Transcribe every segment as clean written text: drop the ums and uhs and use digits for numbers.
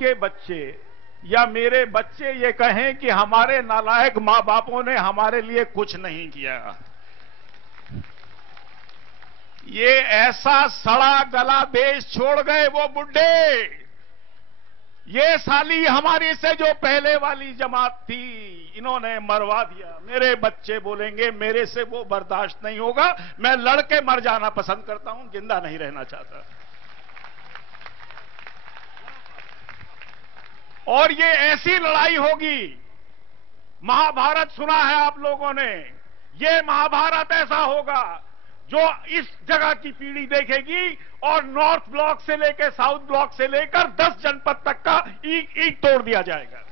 आपके बच्चे या मेरे बच्चे ये कहें कि हमारे नालायक मां बापों ने हमारे लिए कुछ नहीं किया, ये ऐसा सड़ा गला देश छोड़ गए वो बुड्ढे, ये साली हमारी से जो पहले वाली जमात थी इन्होंने मरवा दिया। मेरे बच्चे बोलेंगे मेरे से वो बर्दाश्त नहीं होगा, मैं लड़के मर जाना पसंद करता हूं, जिंदा नहीं रहना चाहता। और ये ऐसी लड़ाई होगी, महाभारत सुना है आप लोगों ने, ये महाभारत ऐसा होगा जो इस जगह की पीढ़ी देखेगी और नॉर्थ ब्लॉक से लेकर साउथ ब्लॉक से लेकर 10 जनपद तक का ईंट तोड़ दिया जाएगा।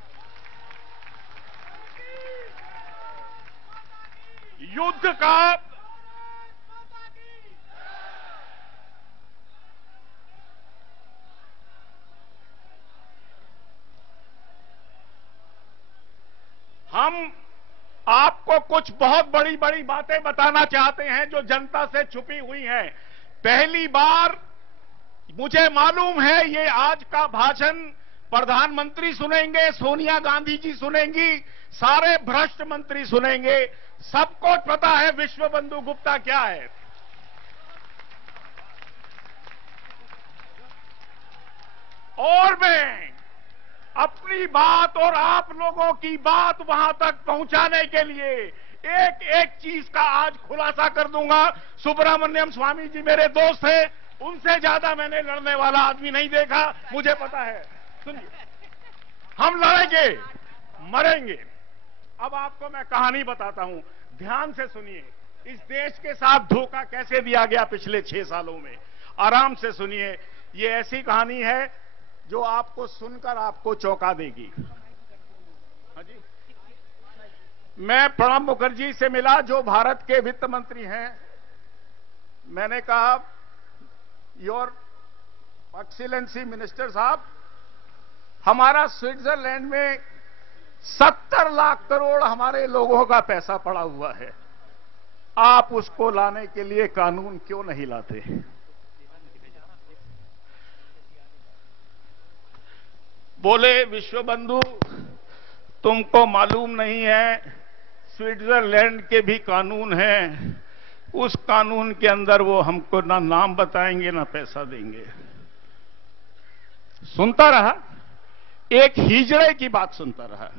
युद्ध का हम आपको कुछ बहुत बड़ी बड़ी बातें बताना चाहते हैं जो जनता से छुपी हुई हैं। पहली बार मुझे मालूम है ये आज का भाषण प्रधानमंत्री सुनेंगे, सोनिया गांधी जी सुनेंगी, सारे भ्रष्ट मंत्री सुनेंगे, सबको पता है विश्व बंधु गुप्ता क्या है। और मैं अपनी बात और आप लोगों की बात वहां तक पहुंचाने के लिए एक एक चीज का आज खुलासा कर दूंगा। सुब्रमण्यम स्वामी जी मेरे दोस्त हैं, उनसे ज्यादा मैंने लड़ने वाला आदमी नहीं देखा, मुझे पता है। सुनिए, हम लड़ेंगे, मरेंगे। अब आपको मैं कहानी बताता हूं, ध्यान से सुनिए। इस देश के साथ धोखा कैसे दिया गया पिछले 6 सालों में, आराम से सुनिए। ये ऐसी कहानी है जो आपको सुनकर आपको चौंका देगी। हाँ जी, मैं प्रणब मुखर्जी से मिला जो भारत के वित्त मंत्री हैं। मैंने कहा, योर एक्सीलेंसी मिनिस्टर साहब, हमारा स्विट्जरलैंड में 70 लाख करोड़ हमारे लोगों का पैसा पड़ा हुआ है, आप उसको लाने के लिए कानून क्यों नहीं लाते? बोले, विश्व बंधु तुमको मालूम नहीं है, स्विट्जरलैंड के भी कानून हैं, उस कानून के अंदर वो हमको ना नाम बताएंगे ना पैसा देंगे। सुनता रहा, एक हिजड़े की बात सुनता रहा।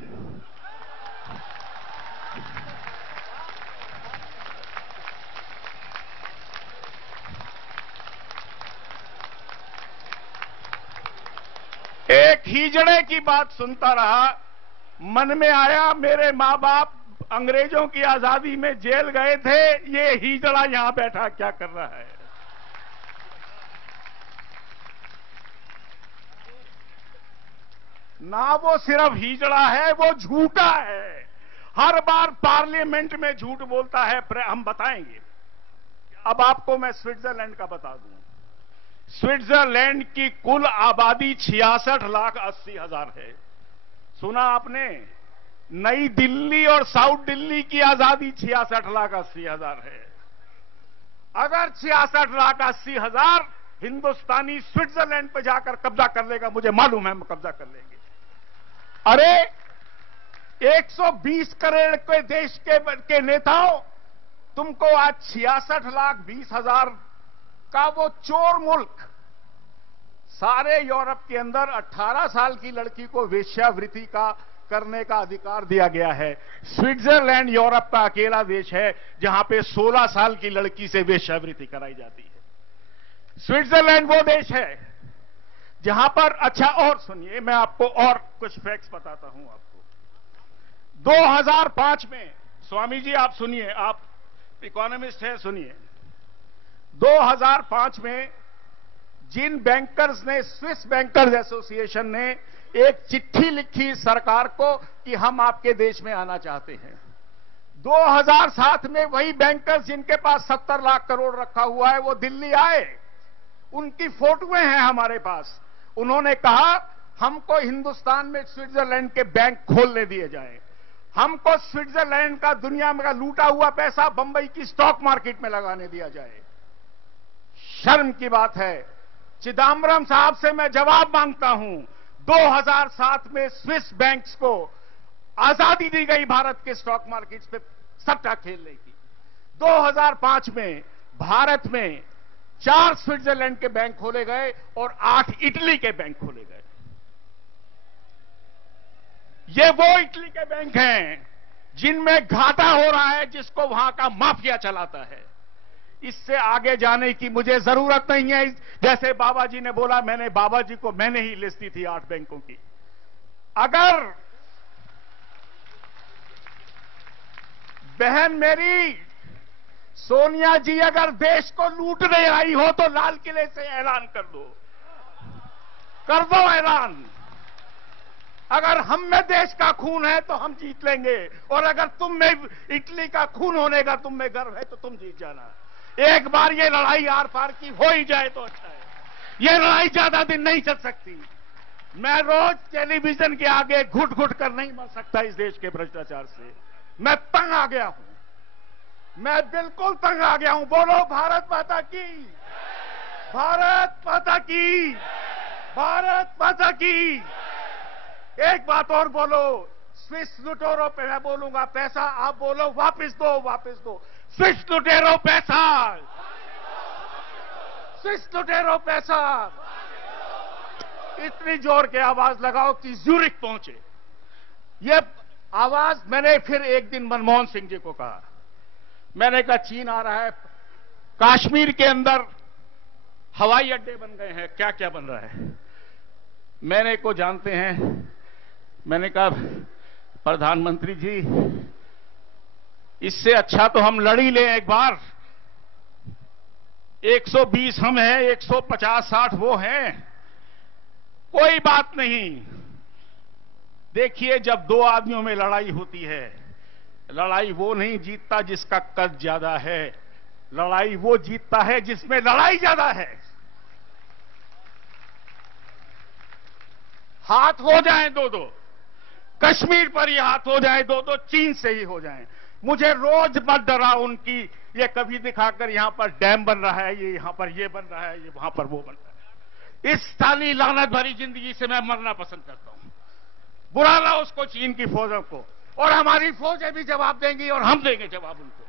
एक हिजड़े की बात सुनता रहा, मन में आया मेरे मां बाप अंग्रेजों की आजादी में जेल गए थे, ये हिजड़ा यहां बैठा क्या कर रहा है? ना वो सिर्फ हिजड़ा है, वो झूठा है। हर बार पार्लियामेंट में झूठ बोलता है, हम बताएंगे। अब आपको मैं स्विट्जरलैंड का बता दूं। स्विट्जरलैंड की कुल आबादी 66,80,000 है। सुना आपने? नई दिल्ली और साउथ दिल्ली की आजादी 66,80,000 है। अगर 66,80,000 हिंदुस्तानी स्विट्जरलैंड पे जाकर कब्जा कर लेगा, मुझे मालूम है हम कब्जा कर लेंगे। अरे 120 करोड़ के देश के नेताओं, तुमको आज 66,20,000 का वो चोर मुल्क, सारे यूरोप के अंदर 18 साल की लड़की को वेश्यावृत्ति का करने का अधिकार दिया गया है। स्विट्जरलैंड यूरोप का अकेला देश है जहां पे 16 साल की लड़की से वेश्यावृत्ति कराई जाती है। स्विट्जरलैंड वो देश है जहां पर, अच्छा और सुनिए, मैं आपको और कुछ फैक्ट्स बताता हूं आपको। 2005 में, स्वामी जी आप सुनिए, आप इकोनॉमिस्ट हैं, सुनिए। 2005 में जिन बैंकर्स ने, स्विस बैंकर्स एसोसिएशन ने एक चिट्ठी लिखी सरकार को कि हम आपके देश में आना चाहते हैं। 2007 में वही बैंकर्स जिनके पास 70 लाख करोड़ रखा हुआ है वो दिल्ली आए, उनकी फोटोएं हैं हमारे पास। उन्होंने कहा हमको हिंदुस्तान में स्विट्जरलैंड के बैंक खोलने दिए जाएं, हमको स्विट्जरलैंड का दुनिया में लूटा हुआ पैसा बंबई की स्टॉक मार्केट में लगाने दिया जाए। शर्म की बात है। चिदंबरम साहब से मैं जवाब मांगता हूं, 2007 में स्विस बैंक्स को आजादी दी गई भारत के स्टॉक मार्केट्स पे सट्टा खेलने की। 2005 में भारत में 4 स्विट्जरलैंड के बैंक खोले गए और 8 इटली के बैंक खोले गए। ये वो इटली के बैंक हैं जिनमें घाटा हो रहा है, जिसको वहां का माफिया चलाता है। इससे आगे जाने की मुझे जरूरत नहीं है। जैसे बाबा जी ने बोला, बाबा जी को मैंने ही लिस्ट दी थी 8 बैंकों की। अगर बहन मेरी सोनिया जी अगर देश को लूटने आई हो तो लाल किले से ऐलान कर दो ऐलान। अगर हम में देश का खून है तो हम जीत लेंगे, और अगर तुम में इटली का खून होने का तुम में गर्व है तो तुम जीत जाना। एक बार ये लड़ाई आर पार की हो ही जाए तो अच्छा है। ये लड़ाई ज्यादा दिन नहीं चल सकती। मैं रोज टेलीविजन के आगे घुट घुट कर नहीं मर सकता इस देश के भ्रष्टाचार से। मैं तंग आ गया हूं, मैं बिल्कुल तंग आ गया हूं। बोलो भारत माता की, भारत माता की, भारत माता की। एक बात और बोलो, स्विस लुटेरों पे मैं बोलूंगा पैसा, आप बोलो वापस दो, वापस दो। स्विस लुटेरों पैसा, स्विस लुटेरों पैसा। इतनी जोर के आवाज लगाओ कि ज्यूरिख पहुंचे। ये आवाज मैंने फिर एक दिन मनमोहन सिंह जी को कहा। मैंने कहा चीन आ रहा है, कश्मीर के अंदर हवाई अड्डे बन गए हैं, क्या क्या बन रहा है। मैंने को जानते हैं। मैंने कहा प्रधानमंत्री जी, इससे अच्छा तो हम लड़ ही लें एक बार। 120 हम हैं, 150-60 वो हैं, कोई बात नहीं। देखिए, जब 2 आदमियों में लड़ाई होती है, लड़ाई वो नहीं जीतता जिसका कद ज्यादा है, लड़ाई वो जीतता है जिसमें लड़ाई ज्यादा है। हाथ हो जाएं 2-2, कश्मीर पर ही हाथ हो जाएं 2-2, चीन से ही हो जाएं। मुझे रोज मत डराओ उनकी, ये कभी दिखाकर यहां पर डैम बन रहा है, ये यहां पर ये बन रहा है, ये वहां पर वो बन रहा है। इस साली लानत भरी जिंदगी से मैं मरना पसंद करता हूं। बुला लो उसको, चीन की फौजों को, और हमारी फौजें भी जवाब देंगी और हम देंगे जवाब उनको।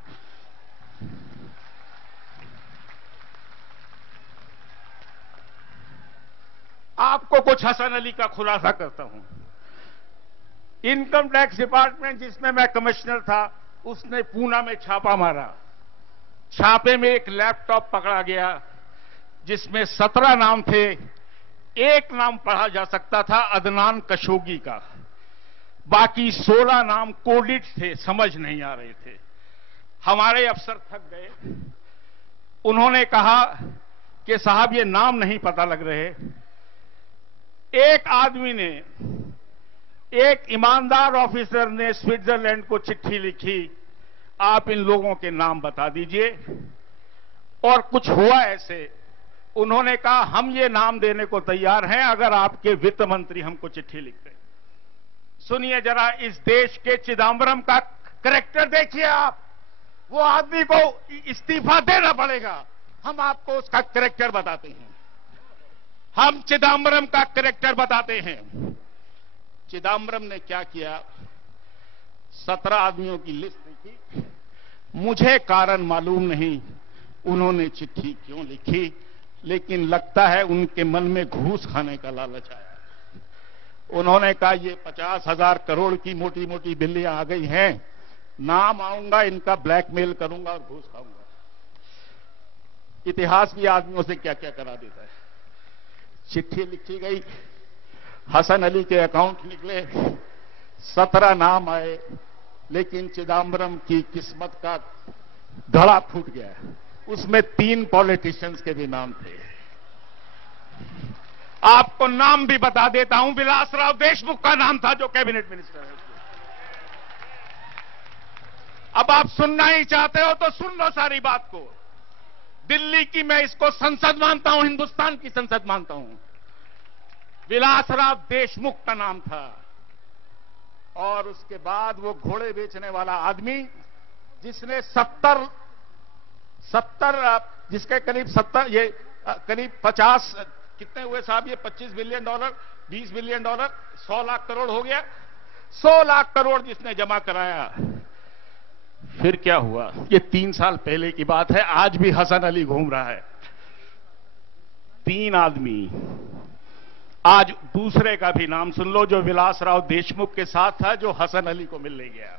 आपको कुछ हसन अली का खुलासा करता हूं। इनकम टैक्स डिपार्टमेंट जिसमें मैं कमिश्नर था, उसने पूना में छापा मारा। छापे में एक लैपटॉप पकड़ा गया जिसमें 17 नाम थे। एक नाम पढ़ा जा सकता था अदनान कशोगी का, बाकी 16 नाम कोडिट थे, समझ नहीं आ रहे थे। हमारे अफसर थक गए। उन्होंने कहा कि साहब ये नाम नहीं पता लग रहे। एक आदमी ने, एक ईमानदार ऑफिसर ने स्विट्जरलैंड को चिट्ठी लिखी, आप इन लोगों के नाम बता दीजिए। और कुछ हुआ ऐसे, उन्होंने कहा हम ये नाम देने को तैयार हैं अगर आपके वित्त मंत्री हमको चिट्ठी लिख दें। सुनिए जरा, इस देश के चिदम्बरम का कैरेक्टर देखिए आप। वो आदमी को इस्तीफा देना पड़ेगा। हम आपको उसका कैरेक्टर बताते हैं। हम चिदम्बरम का कैरेक्टर बताते हैं। चिदम्बरम ने क्या किया, 17 आदमियों की लिस्ट लिखी। मुझे कारण मालूम नहीं उन्होंने चिट्ठी क्यों लिखी, लेकिन लगता है उनके मन में घूस खाने का लालच आया। उन्होंने कहा ये 50,000 करोड़ की मोटी मोटी बिल्लियां आ गई हैं, नाम आऊंगा, इनका ब्लैकमेल करूंगा और घूस खाऊंगा। इतिहास भी आदमियों से क्या क्या करा देता है। चिट्ठी लिखी गई, हसन अली के अकाउंट निकले, 17 नाम आए, लेकिन चिदम्बरम की किस्मत का घड़ा फूट गया। उसमें 3 पॉलिटिशियंस के भी नाम थे। आपको नाम भी बता देता हूं, विलासराव देशमुख का नाम था जो कैबिनेट मिनिस्टर है। अब आप सुनना ही चाहते हो तो सुन लो सारी बात को। दिल्ली की मैं इसको संसद मानता हूं, हिंदुस्तान की संसद मानता हूं। विलासराव देशमुख का नाम था। और उसके बाद वो घोड़े बेचने वाला आदमी जिसने 70 जिसके करीब 70 ये करीब 50 कितने हुए साहब ये? 25 billion dollar, 20 billion dollar, 100 lakh crore हो गया। 100 लाख करोड़ जिसने जमा कराया, फिर क्या हुआ? ये 3 साल पहले की बात है। आज भी हसन अली घूम रहा है। 3 आदमी। आज दूसरे का भी नाम सुन लो, जो विलासराव देशमुख के साथ था, जो हसन अली को मिलने गया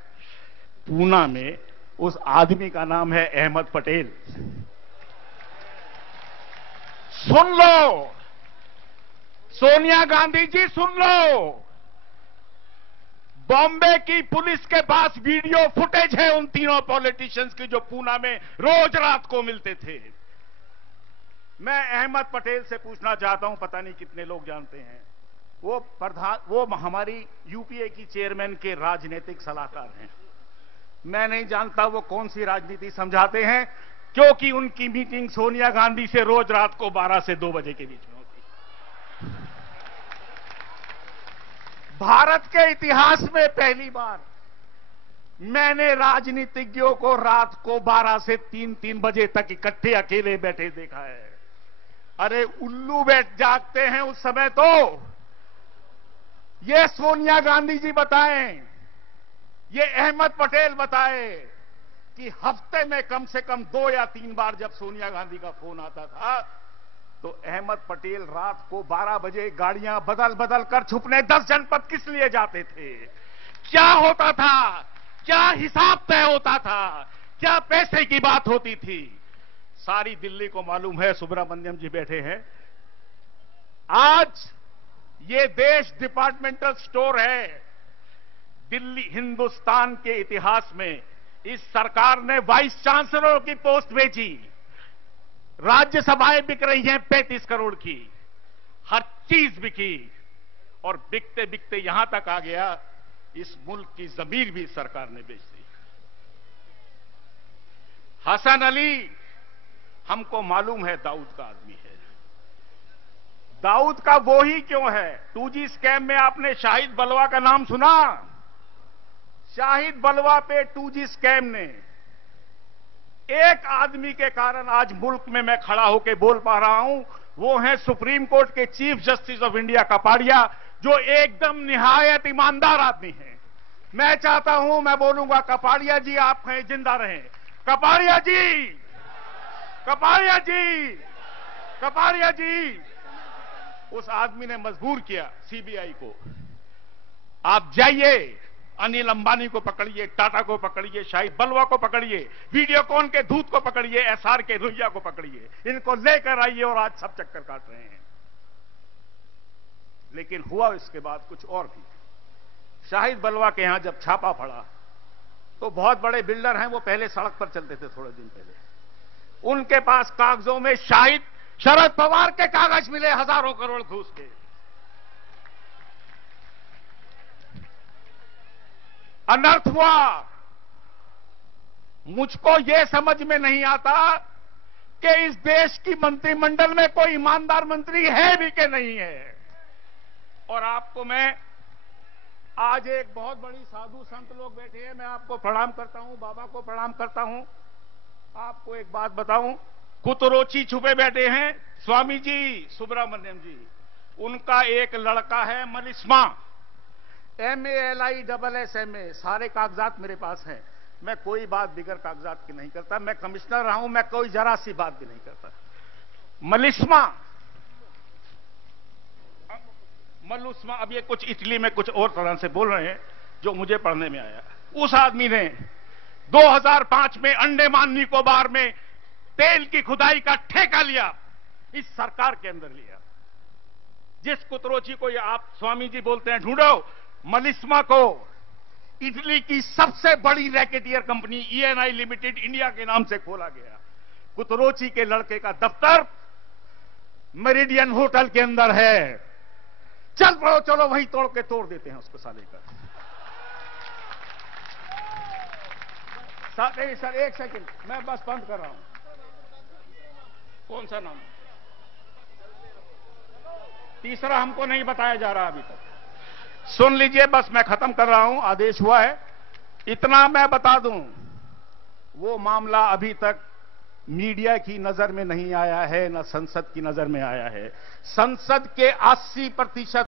पूना में। उस आदमी का नाम है अहमद पटेल। सुन लो सोनिया गांधी जी, सुन लो। बॉम्बे की पुलिस के पास वीडियो फुटेज है उन तीनों पॉलिटिशियंस की, जो पूना में रोज रात को मिलते थे। मैं अहमद पटेल से पूछना चाहता हूं, पता नहीं कितने लोग जानते हैं, वो हमारी यूपीए की चेयरमैन के राजनीतिक सलाहकार हैं। मैं नहीं जानता वो कौन सी राजनीति समझाते हैं, क्योंकि उनकी मीटिंग सोनिया गांधी से रोज रात को 12 से 2 बजे के बीच में होती। भारत के इतिहास में पहली बार मैंने राजनीतिज्ञों को रात को 12 से 3 बजे तक इकट्ठे अकेले बैठे देखा है। अरे उल्लू बैठ जागते हैं उस समय। तो ये सोनिया गांधी जी बताएं, ये अहमद पटेल बताए कि हफ्ते में कम से कम 2 या 3 बार जब सोनिया गांधी का फोन आता था, तो अहमद पटेल रात को 12 बजे गाड़ियां बदल बदल कर छुपने 10 जनपद किस लिए जाते थे? क्या होता था? क्या हिसाब तय होता था? क्या पैसे की बात होती थी? सारी दिल्ली को मालूम है। सुब्रमण्यम जी बैठे हैं। आज ये देश डिपार्टमेंटल स्टोर है। दिल्ली, हिंदुस्तान के इतिहास में इस सरकार ने वाइस चांसलर की पोस्ट भेजी। राज्यसभाएं बिक रही हैं 35 करोड़ की। हर चीज बिकी, और बिकते बिकते यहां तक आ गया, इस मुल्क की जमीन भी सरकार ने बेच दी। हसन अली, हमको मालूम है दाऊद का आदमी है। दाऊद का वो ही क्यों है? 2G स्कैम में आपने शाहिद बलवा का नाम सुना? शाहिद बलवा पे 2G स्कैम ने एक आदमी के कारण आज मुल्क में मैं खड़ा होकर बोल पा रहा हूं। वो है सुप्रीम कोर्ट के chief justice of India Kapadia, जो एकदम निहायत ईमानदार आदमी है। मैं चाहता हूं, मैं बोलूंगा, कपाड़िया जी आप कहीं जिंदा रहें। कपाड़िया जी, कपाड़िया जी, कपाड़िया जी। उस आदमी ने मजबूर किया सीबीआई को, आप जाइए, अनिल अंबानी को पकड़िए, टाटा को पकड़िए, शाहिद बलवा को पकड़िए, वीडियोकॉन के दूत को पकड़िए, एसआर के रुइया को पकड़िए, इनको लेकर आइए, और आज सब चक्कर काट रहे हैं। लेकिन हुआ इसके बाद कुछ और भी। शाहिद बलवा के यहां जब छापा पड़ा, तो बहुत बड़े बिल्डर हैं, वो पहले सड़क पर चलते थे थोड़े दिन पहले, उनके पास कागजों में शरद पवार के कागज मिले, हजारों करोड़ घूस के। अनर्थ हुआ। मुझको यह समझ में नहीं आता कि इस देश की मंत्रिमंडल में कोई ईमानदार मंत्री है भी कि नहीं है। और आपको मैं आज, एक बहुत बड़ी साधु संत लोग बैठे हैं, मैं आपको प्रणाम करता हूं, बाबा को प्रणाम करता हूं। आपको एक बात बताऊं, कुतरोची छुपे बैठे हैं स्वामी जी सुब्रमण्यम जी। उनका एक लड़का है मलिस्मा, MALISSMA, सारे कागजात मेरे पास हैं। मैं कोई बात बिगर कागजात की नहीं करता। मैं कमिश्नर रहा हूं, मैं कोई जरा सी बात भी नहीं करता। मलिस्मा, अब ये कुछ इटली में कुछ और तरह से बोल रहे हैं, जो मुझे पढ़ने में आया। उस आदमी ने 2005 में अंडमान निकोबार में तेल की खुदाई का ठेका लिया, इस सरकार के अंदर लिया। जिस कुतरोची को ये आप स्वामी जी बोलते हैं, ढूंढो, मलिस्मा को इटली की सबसे बड़ी racketeer company ENI limited India के नाम से खोला गया। कुतरोची के लड़के का दफ्तर मेरिडियन होटल के अंदर है। चल पड़ो, चलो वहीं तोड़ के तोड़ देते हैं उसको साले का। नहीं सर, एक सेकंड, मैं बस बंद कर रहा हूं। कौन सा नाम? तीसरा हमको नहीं बताया जा रहा अभी तक। सुन लीजिए, बस मैं खत्म कर रहा हूं, आदेश हुआ है। इतना मैं बता दूं, वो मामला अभी तक मीडिया की नजर में नहीं आया है, न संसद की नजर में आया है। संसद के 80%